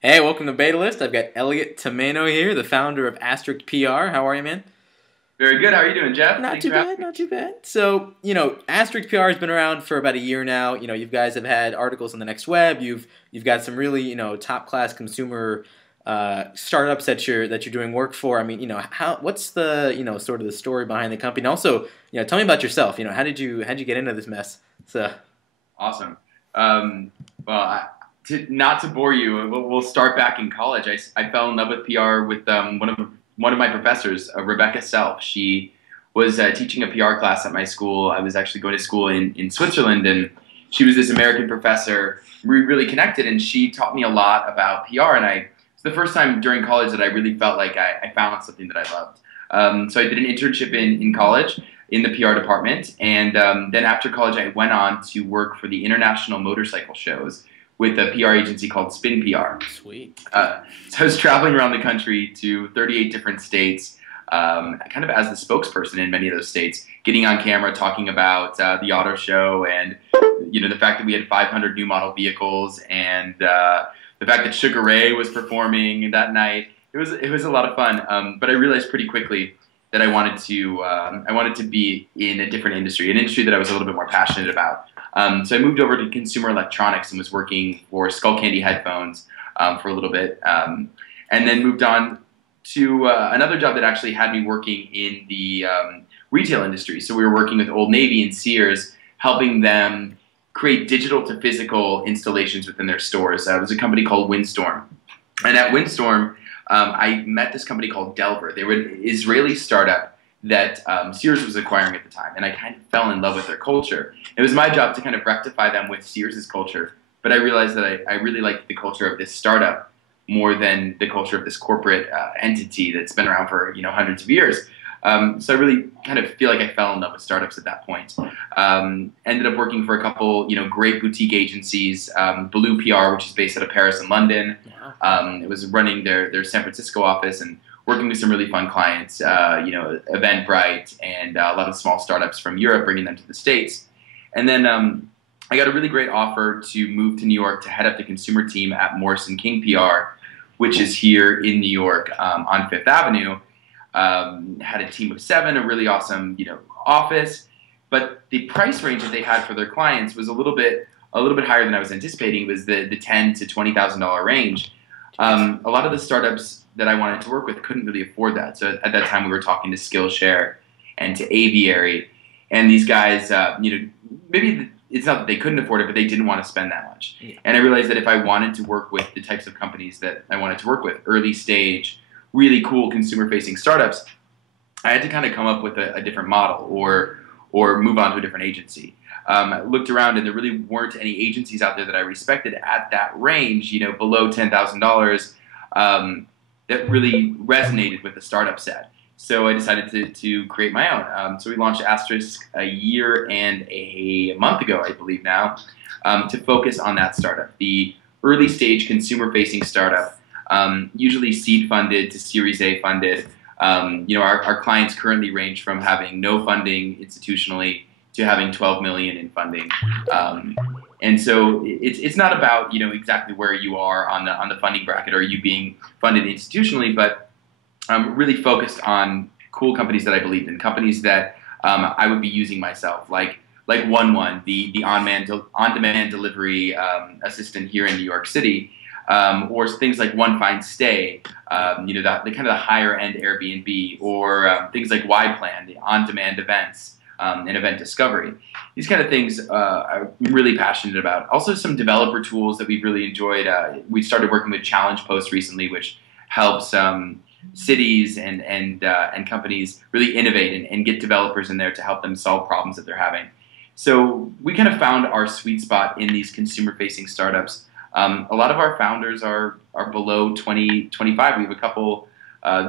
Hey, welcome to Beta List. I've got Elliot Tomaeno here, the founder of Astrsk PR. How are you, man? Very good. How are you doing, Jeff? Not Thanks too for having bad, me. not too bad. So, Asterix PR has been around for about a year now. You guys have had articles on the Next Web. You've got some really, top class consumer startups that you're doing work for. I mean, what's the, sort of the story behind the company? And also, tell me about yourself. How did you get into this mess? So, Awesome. Um, well, not to bore you, we'll start back in college. I fell in love with PR with one of my professors, Rebecca Self. She was teaching a PR class at my school. I was actually going to school in Switzerland, and she was this American professor. We really connected, and she taught me a lot about PR. And it's the first time during college that I really felt like I found something that I loved. So I did an internship in college in the PR department. And then after college, I went on to work for the international motorcycle shows with a PR agency called Spin PR. sweet. So I was traveling around the country to 38 different states, kind of as the spokesperson in many of those states, getting on camera, talking about the auto show and the fact that we had 500 new model vehicles and the fact that Sugar Ray was performing that night. It was a lot of fun, but I realized pretty quickly that I wanted to be in a different industry, an industry that I was a little bit more passionate about. So I moved over to consumer electronics and was working for Skullcandy headphones for a little bit, and then moved on to another job that actually had me working in the retail industry. So we were working with Old Navy and Sears, helping them create digital to physical installations within their stores. It was a company called Windstorm, and at Windstorm, I met this company called Delver. They were an Israeli startup that Sears was acquiring at the time, and I kind of fell in love with their culture. It was my job to kind of rectify them with Sears' culture, but I realized that I really liked the culture of this startup more than the culture of this corporate entity that's been around for hundreds of years. So I really kind of feel like I fell in love with startups at that point. Ended up working for a couple, great boutique agencies, Blue PR, which is based out of Paris and London. It was running their San Francisco office and working with some really fun clients, Eventbrite and a lot of small startups from Europe, bringing them to the States. And then I got a really great offer to move to New York to head up the consumer team at Morrison King PR, which is here in New York on Fifth Avenue. Had a team of 7, a really awesome, office, but the price range that they had for their clients was a little bit higher than I was anticipating. It was the $10,000 to $20,000 range. A lot of the startups that I wanted to work with couldn't really afford that. So at that time, we were talking to Skillshare and to Aviary, and these guys, maybe it's not that they couldn't afford it, but they didn't want to spend that much. Yeah. And I realized that if I wanted to work with the types of companies that I wanted to work with, early stage, really cool consumer-facing startups, I had to kind of come up with a different model or move on to a different agency. I looked around and there really weren't any agencies out there that I respected at that range, below $10,000, that really resonated with the startup set. So I decided to create my own. So we launched Asterisk a year and a month ago, I believe now, to focus on that startup, the early stage consumer-facing startup, usually seed funded to Series A funded. Our clients currently range from having no funding institutionally to having 12 million in funding. And so it's not about exactly where you are on the funding bracket or you being funded institutionally, but I'm really focused on cool companies that I believed in, companies that I would be using myself, like One, the on-demand delivery assistant here in New York City, or things like One Fine Stay, the kind of the higher end Airbnb, or things like Y-Plan, the on-demand events. And event discovery. These kind of things I'm really passionate about. Also some developer tools that we've really enjoyed. We started working with Challenge Post recently, which helps cities and companies really innovate and get developers in there to help them solve problems that they're having. So we kind of found our sweet spot in these consumer-facing startups. A lot of our founders are below 25. We have a couple.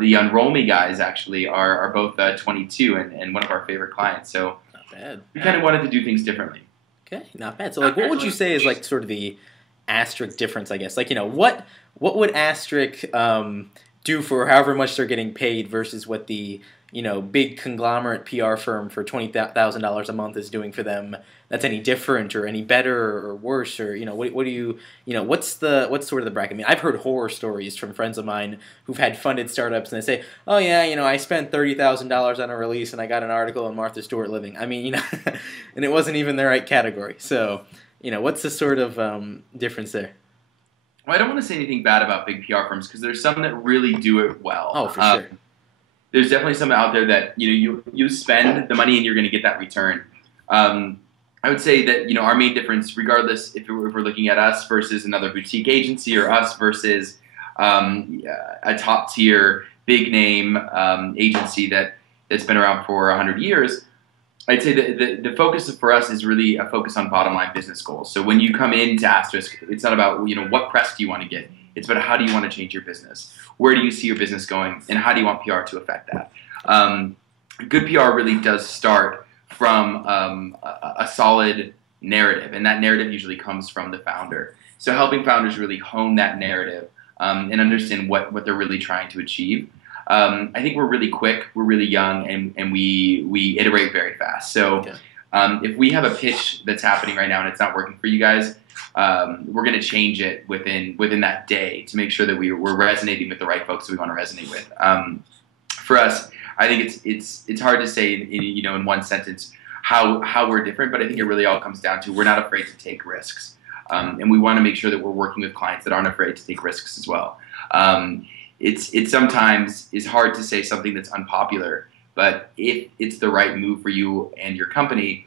The Unroll Me guys actually are both 22 and one of our favorite clients. So Not bad. we kind of wanted to do things differently. Okay, not bad. So, like, what would you say is like sort of the asterisk difference? I guess, like, what would asterisk do for however much they're getting paid versus what the big conglomerate PR firm for $20,000 a month is doing for them that's any different or any better or worse, or what do what's sort of the bracket? I mean, I've heard horror stories from friends of mine who've had funded startups, and they say, oh yeah, I spent $30,000 on a release and I got an article in Martha Stewart Living. I mean, and it wasn't even the right category. So what's the sort of difference there? Well, I don't want to say anything bad about big PR firms because there's some that really do it well. Oh, for sure. There's definitely some out there that you spend the money and you're going to get that return. I would say that our main difference, regardless if we're looking at us versus another boutique agency or us versus a top tier big name agency that's been around for 100 years, I'd say that the focus for us is really a focus on bottom line business goals. So when you come into Asterisk, it's not about what press do you want to get. It's about how do you want to change your business? Where do you see your business going? And how do you want PR to affect that? Good PR really does start from a solid narrative, and that narrative usually comes from the founder. So helping founders really hone that narrative and understand what they're really trying to achieve. I think we're really quick, we're really young, and we iterate very fast. So if we have a pitch that's happening right now and it's not working for you guys, we're going to change it within that day to make sure that we're resonating with the right folks that we want to resonate with. For us, I think it's hard to say in one sentence how we're different, but I think it really all comes down to we're not afraid to take risks, and we want to make sure that we're working with clients that aren't afraid to take risks as well. It sometimes is hard to say something that's unpopular, but if it's the right move for you and your company,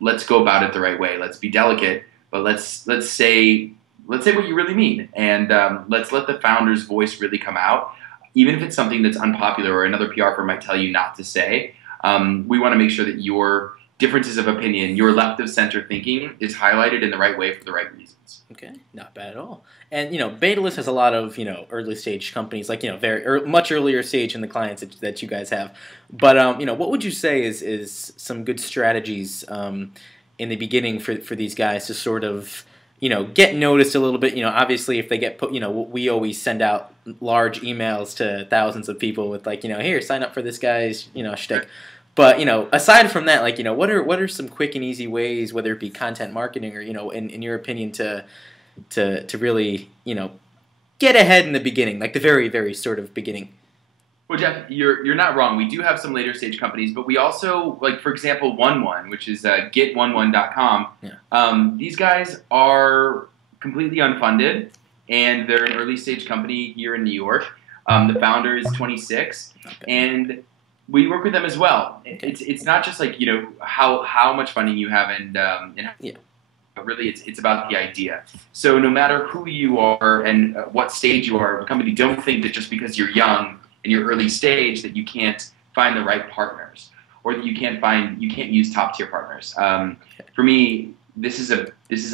let's go about it the right way. Let's be delicate, but let's say what you really mean, and let's let the founder's voice really come out. Even if it's something that's unpopular or another PR firm might tell you not to say, we want to make sure that your differences of opinion, your left of center thinking is highlighted in the right way for the right reasons. Okay, not bad at all. And Betalist has a lot of early stage companies, like very much earlier stage in the clients that you guys have. But what would you say is some good strategies in the beginning for these guys to sort of get noticed a little bit? Obviously if they get put, we always send out large emails to thousands of people with like, here, sign up for this guy's, shtick. But, aside from that, like, what are some quick and easy ways, whether it be content marketing or, in your opinion, to really, get ahead in the beginning, like the very, very sort of beginning? Well, Jeff, you're not wrong. We do have some later stage companies, but we also, like, for example, 11, which is get11.com. Yeah. These guys are completely unfunded, and they're an early stage company here in New York. The founder is 26, and we work with them as well. Okay. It's not just like how much funding you have and yeah. But really it's about the idea. So no matter who you are and what stage you are of a company, don't think that just because you're young and you're early stage that you can't find the right partners or that you can't use top tier partners. For me, this is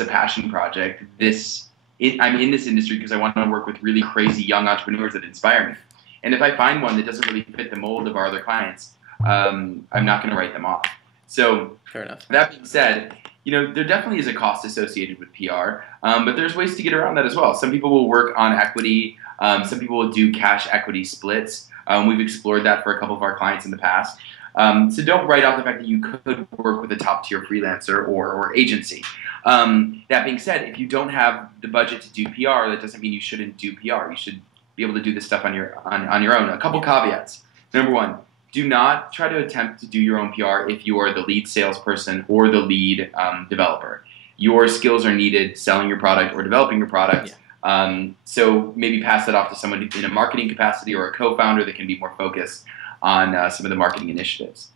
a passion project. I'm in this industry because I want to work with really crazy young entrepreneurs that inspire me. And if I find one that doesn't really fit the mold of our other clients, I'm not going to write them off. So fair enough. That being said, there definitely is a cost associated with PR, but there's ways to get around that as well. Some people will work on equity. Some people will do cash equity splits. We've explored that for a couple of our clients in the past. So don't write off the fact that you could work with a top tier freelancer or agency. That being said, if you don't have the budget to do PR, that doesn't mean you shouldn't do PR. You should be able to do this stuff on your own. A couple caveats. Number one, do not try to attempt to do your own PR if you are the lead salesperson or the lead developer. Your skills are needed selling your product or developing your product. Yeah. So maybe pass that off to someone in a marketing capacity or a co-founder that can be more focused on some of the marketing initiatives.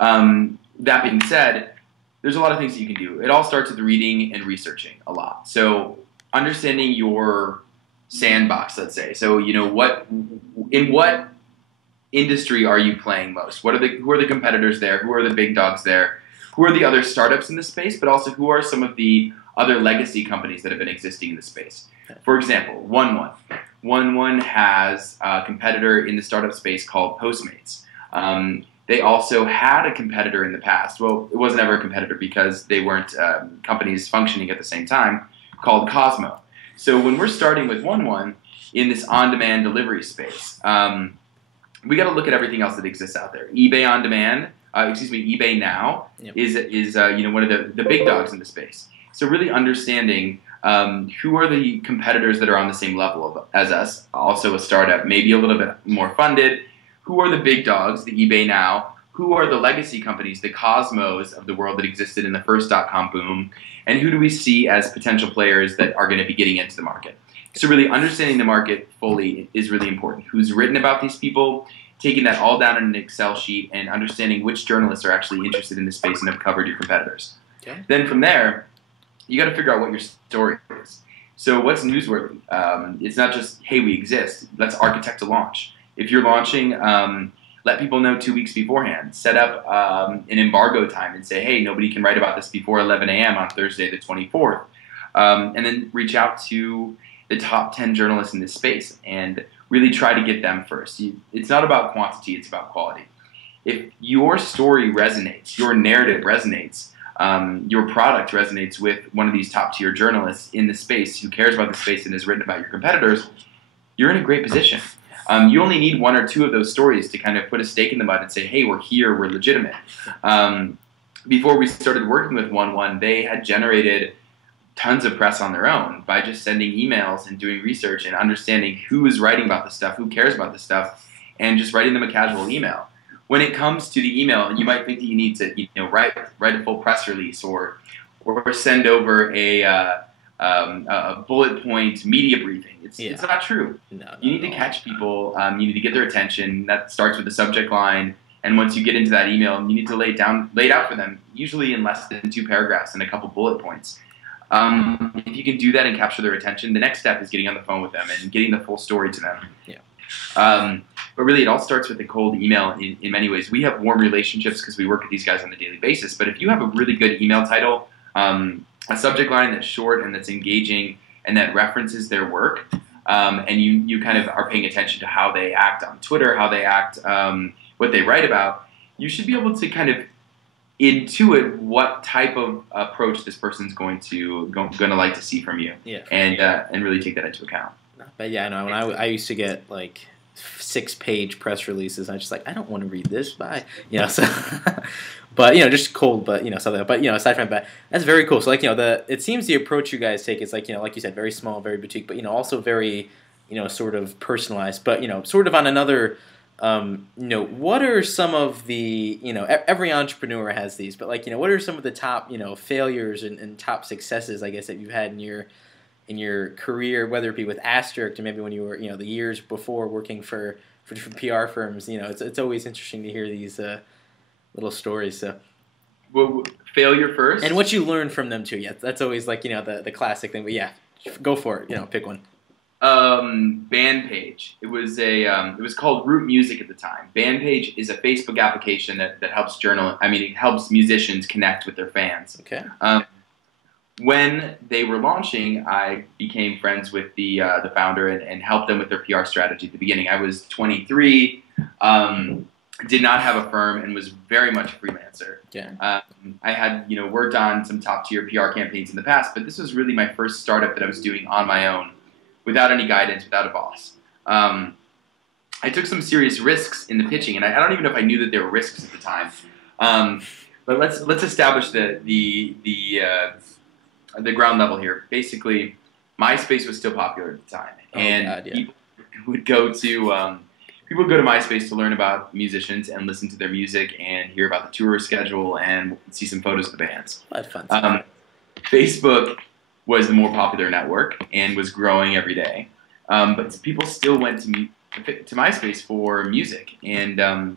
That being said, there's a lot of things that you can do. It all starts with reading and researching a lot. So understanding your sandbox, let's say. So in what industry are you playing most? Who are the competitors there? Who are the big dogs there? Who are the other startups in the space? But also who are some of the other legacy companies that have been existing in the space? For example, 11. 11 has a competitor in the startup space called Postmates. They also had a competitor in the past. Well, it wasn't ever a competitor because they weren't companies functioning at the same time, called Cosmo. So when we're starting with 11 in this on-demand delivery space, we got to look at everything else that exists out there. eBay on demand, eBay now Yep. is one of the big dogs in the space. So really understanding who are the competitors that are on the same level as us, also a startup, maybe a little bit more funded. Who are the big dogs, the eBay now? Who are the legacy companies, the Cosmos of the world that existed in the first .com boom? And who do we see as potential players that are going to be getting into the market? So really understanding the market fully is really important. Who's written about these people, taking that all down in an Excel sheet and understanding which journalists are actually interested in the space and have covered your competitors. Okay. Then from there, you got to figure out what your story is. So what's newsworthy? It's not just, hey, we exist. Let's architect a launch. If you're launching, let people know 2 weeks beforehand. Set up an embargo time and say, hey, nobody can write about this before 11 a.m. on Thursday the 24th. And then reach out to the top 10 journalists in this space and really try to get them first. It's not about quantity, it's about quality. If your story resonates, your narrative resonates, your product resonates with one of these top tier journalists in the space who cares about the space and has written about your competitors, you're in a great position. You only need one or two of those stories to kind of put a stake in the mud and say, hey, we're here, we're legitimate. Before we started working with 1-1, they had generated tons of press on their own by just sending emails and doing research and understanding who is writing about this stuff, who cares about this stuff, and just writing them a casual email. When it comes to the email, you might think that you need to write a full press release or send over a bullet point media briefing. It's not true. No, you need to catch people. You need to get their attention. That starts with the subject line. And once you get into that email, you need to lay it out for them, usually in less than 2 paragraphs and a couple bullet points. If you can do that and capture their attention, the next step is getting on the phone with them and getting the full story to them. Yeah. But really, it all starts with a cold email in many ways. We have warm relationships because we work with these guys on a daily basis. But if you have a really good email title, a subject line that's short and that's engaging and that references their work, and you kind of are paying attention to how they act on Twitter, how they act, what they write about, you should be able to kind of intuit what type of approach this person's going to like to see from you, and really take that into account. But yeah, I know when I used to get like 6-page press releases, I was just like, I don't want to read this. Bye, so. But just cold, but something. But aside from that, that's very cool. So like it seems the approach you guys take is like like you said, very small, very boutique, but also very sort of personalized. But sort of on another. What are some of the, every entrepreneur has these, but like, what are some of the top, failures and top successes, I guess, that you've had in your career, whether it be with Asterisk or maybe when you were, the years before working for different PR firms, it's always interesting to hear these, little stories. So, well, failure first, and what you learn from them too. Yeah, that's always like the classic thing. But yeah, go for it. Pick one. Band Page. It was called Root Music at the time. Band Page is a Facebook application that helps it helps musicians connect with their fans. Okay. When they were launching, I became friends with the founder and helped them with their PR strategy at the beginning. I was 23, did not have a firm, and was very much a freelancer. Yeah. I had worked on some top tier PR campaigns in the past, but this was really my first startup that I was doing on my own, without any guidance, without a boss. I took some serious risks in the pitching, and I don't even know if I knew that there were risks at the time. But let's establish the ground level here. Basically, MySpace was still popular at the time, people would go to MySpace to learn about musicians and listen to their music and hear about the tour schedule and see some photos of the bands. That's fun. Facebook was the more popular network and was growing every day. But people still went to MySpace for music. And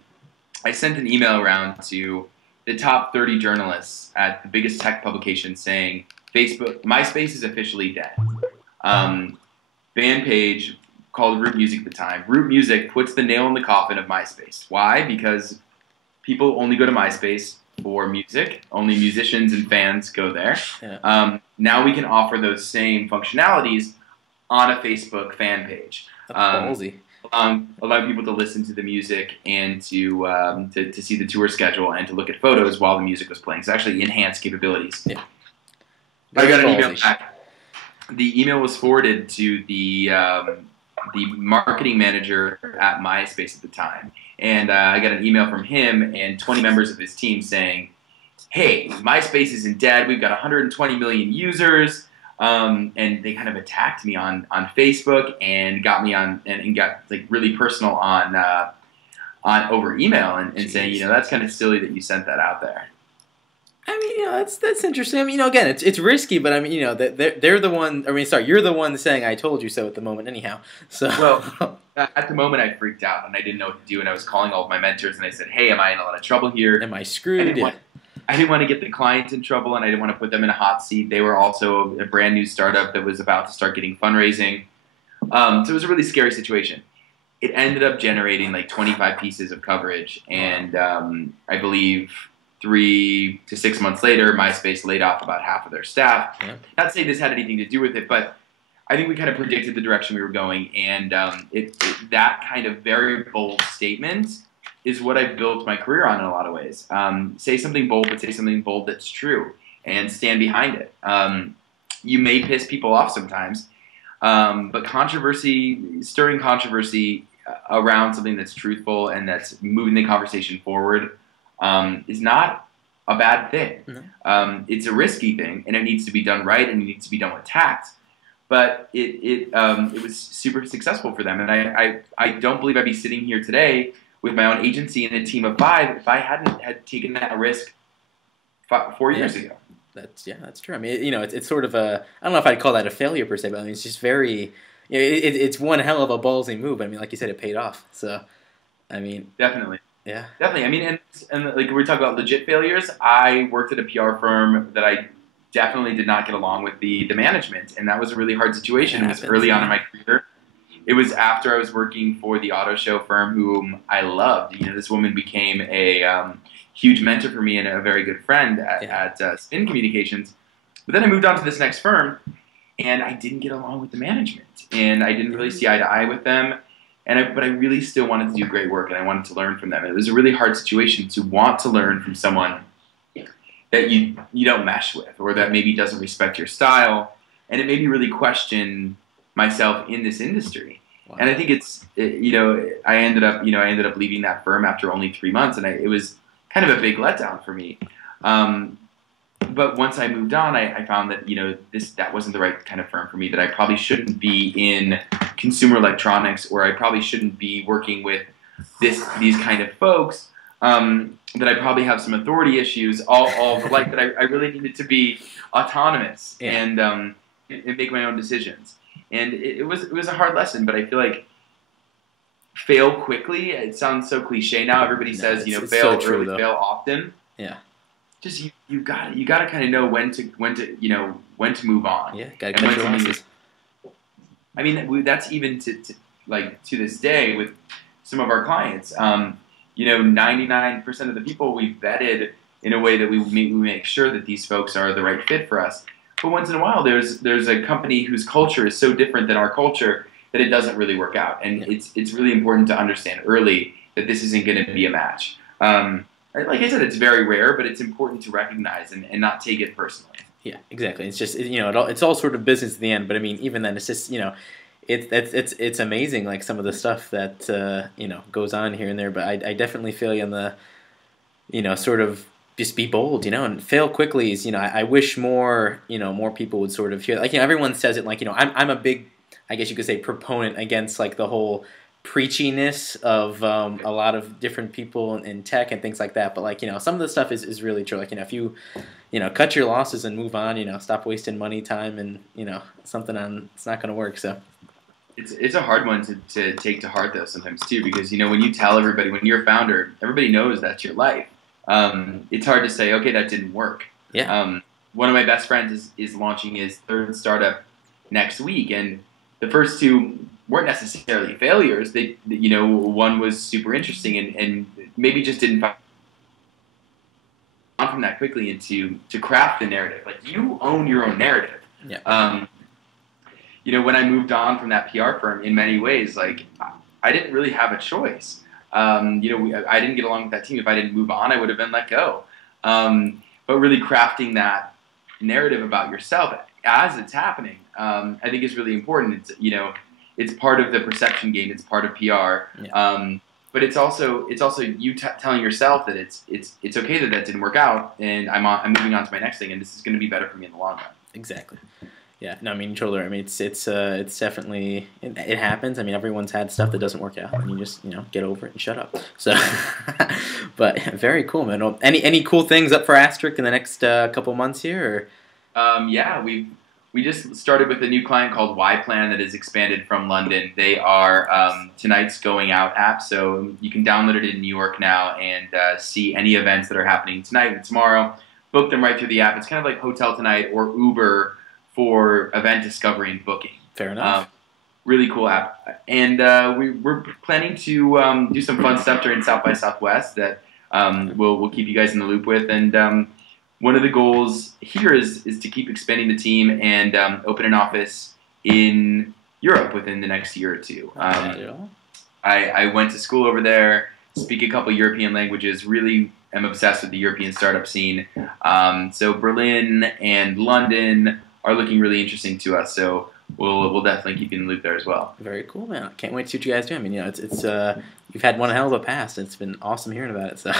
I sent an email around to the top 30 journalists at the biggest tech publication saying, MySpace is officially dead. Band Page, called Root Music at the time. Root Music puts the nail in the coffin of MySpace. Why? Because people only go to MySpace for music. Only musicians and fans go there. Yeah. Now we can offer those same functionalities on a Facebook fan page. That's ballsy. Allowing people to listen to the music and to see the tour schedule and to look at photos while the music was playing. So actually enhanced capabilities. Yeah. I got an email back. The email was forwarded to the the marketing manager at MySpace at the time. And I got an email from him and 20 members of his team saying, hey, MySpace isn't dead. We've got 120 million users. And they kind of attacked me on Facebook and got me on and got like really personal on over email and saying, you know, that's kind of silly that you sent that out there. I mean, you know, that's interesting. I mean, you know, again, it's risky, but I mean, you know, they're the one. I mean, sorry, you're the one saying "I told you so" at the moment, anyhow. So well, at the moment, I freaked out and I didn't know what to do, and I was calling all of my mentors and I said, "Hey, am I in a lot of trouble here? Am I screwed?" I didn't want to get the clients in trouble, and I didn't want to put them in a hot seat. They were also a brand new startup that was about to start getting fundraising, so it was a really scary situation. It ended up generating like 25 pieces of coverage, and I believe 3 to 6 months later, MySpace laid off about half of their staff. Yeah. Not to say this had anything to do with it, but I think we kind of predicted the direction we were going, and that kind of very bold statement is what I've built my career on in a lot of ways. Say something bold, but say something bold that's true, and stand behind it. You may piss people off sometimes, but stirring controversy around something that's truthful and that's moving the conversation forward is not a bad thing. Mm-hmm. It's a risky thing, and it needs to be done right, and it needs to be done with tact. But it was super successful for them, and I don't believe I'd be sitting here today with my own agency and a team of 5 if I hadn't had taken that risk 4 years ago. That's true. I mean, you know, it's sort of a, I don't know if I'd call that a failure per se, but I mean, it's just very, you know, it's one hell of a ballsy move. I mean, like you said, it paid off. So, I mean, definitely. Yeah. Definitely. I mean, and like we talk about legit failures, I worked at a PR firm that I definitely did not get along with the management, and that was a really hard situation. It was early on in my career. It was after I was working for the auto show firm, whom I loved. You know, this woman became a huge mentor for me and a very good friend at Spin Communications. But then I moved on to this next firm, and I didn't get along with the management, and I didn't really see eye to eye with them. But I really still wanted to do great work, and I wanted to learn from them. And it was a really hard situation to want to learn from someone that you don't mesh with, or that maybe doesn't respect your style. And it made me really question myself in this industry. Wow. And I think I ended up leaving that firm after only 3 months, and it was kind of a big letdown for me. But once I moved on, I found that, you know, that wasn't the right kind of firm for me, that I probably shouldn't be in consumer electronics, or I probably shouldn't be working with these kind of folks, that I probably have some authority issues, all the like, that I really needed to be autonomous and make my own decisions. And it was a hard lesson, but I feel like fail quickly. It sounds so cliche now. Everybody says, you know, fail so early, fail often. Yeah. Just you gotta kind of know when to move on. Yeah, gotta cut your losses. I mean, that's even to this day with some of our clients. You know, 99% of the people we've vetted in a way that we make sure that these folks are the right fit for us. But once in a while, there's a company whose culture is so different than our culture that it doesn't really work out. And it's really important to understand early that this isn't going to be a match. Like I said, it's very rare, but it's important to recognize and not take it personally. Yeah, exactly. It's just, you know, it's all sort of business at the end. But I mean, even then, it's just, you know, it's amazing, like some of the stuff that you know, goes on here and there. But I definitely feel you on the, you know, sort of just be bold, you know, and fail quickly. Is, you know, I wish more people would sort of hear, like, you know, everyone says it, like, you know, I'm a big, I guess you could say, proponent against like the whole preachiness of a lot of different people in tech and things like that. But like, you know, some of the stuff is really true. Like, you know, if you know, cut your losses and move on, you know, stop wasting money, time, and, you know, it's not going to work. So it's a hard one to take to heart though sometimes too, because, you know, when you tell everybody, when you're a founder, everybody knows that's your life. It's hard to say, okay, that didn't work. Yeah. One of my best friends is launching his 3rd startup next week, and the first 2 weren't necessarily failures. They, you know, one was super interesting and maybe just didn't find from that quickly into to craft the narrative. Like, you own your own narrative. Yeah. You know, when I moved on from that PR firm, in many ways, like, I didn't really have a choice. You know, I didn't get along with that team. If I didn't move on, I would have been let go. But really crafting that narrative about yourself as it's happening, I think is really important. It's, you know, it's part of the perception game. It's part of PR. Yeah. But it's also you telling yourself that it's okay that didn't work out, and I'm moving on to my next thing, and this is going to be better for me in the long run. Exactly. Yeah, no, I mean, totally. I mean, it's definitely it happens. I mean, everyone's had stuff that doesn't work out, and you just get over it and shut up. So, but very cool, man. Well, any cool things up for Asterisk in the next couple months here? Yeah, we just started with a new client called Y-Plan that has expanded from London. They are tonight's going out app, so you can download it in New York now and see any events that are happening tonight and tomorrow. Book them right through the app. It's kind of like Hotel Tonight or Uber for event discovery and booking. Fair enough. Really cool app. And we're planning to do some fun stuff during South by Southwest that we'll keep you guys in the loop with. And one of the goals here is to keep expanding the team and open an office in Europe within the next year or two. I went to school over there, speak a couple European languages, really am obsessed with the European startup scene. So Berlin and London are looking really interesting to us. So we'll definitely keep you in the loop there as well. Very cool, man. I can't wait to see what you guys do. I mean, it's you've had one hell of a past. It's been awesome hearing about it. So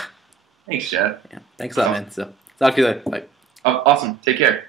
thanks, Jeff. Yeah, thanks a lot, man. So talk to you later. Bye. Awesome. Take care.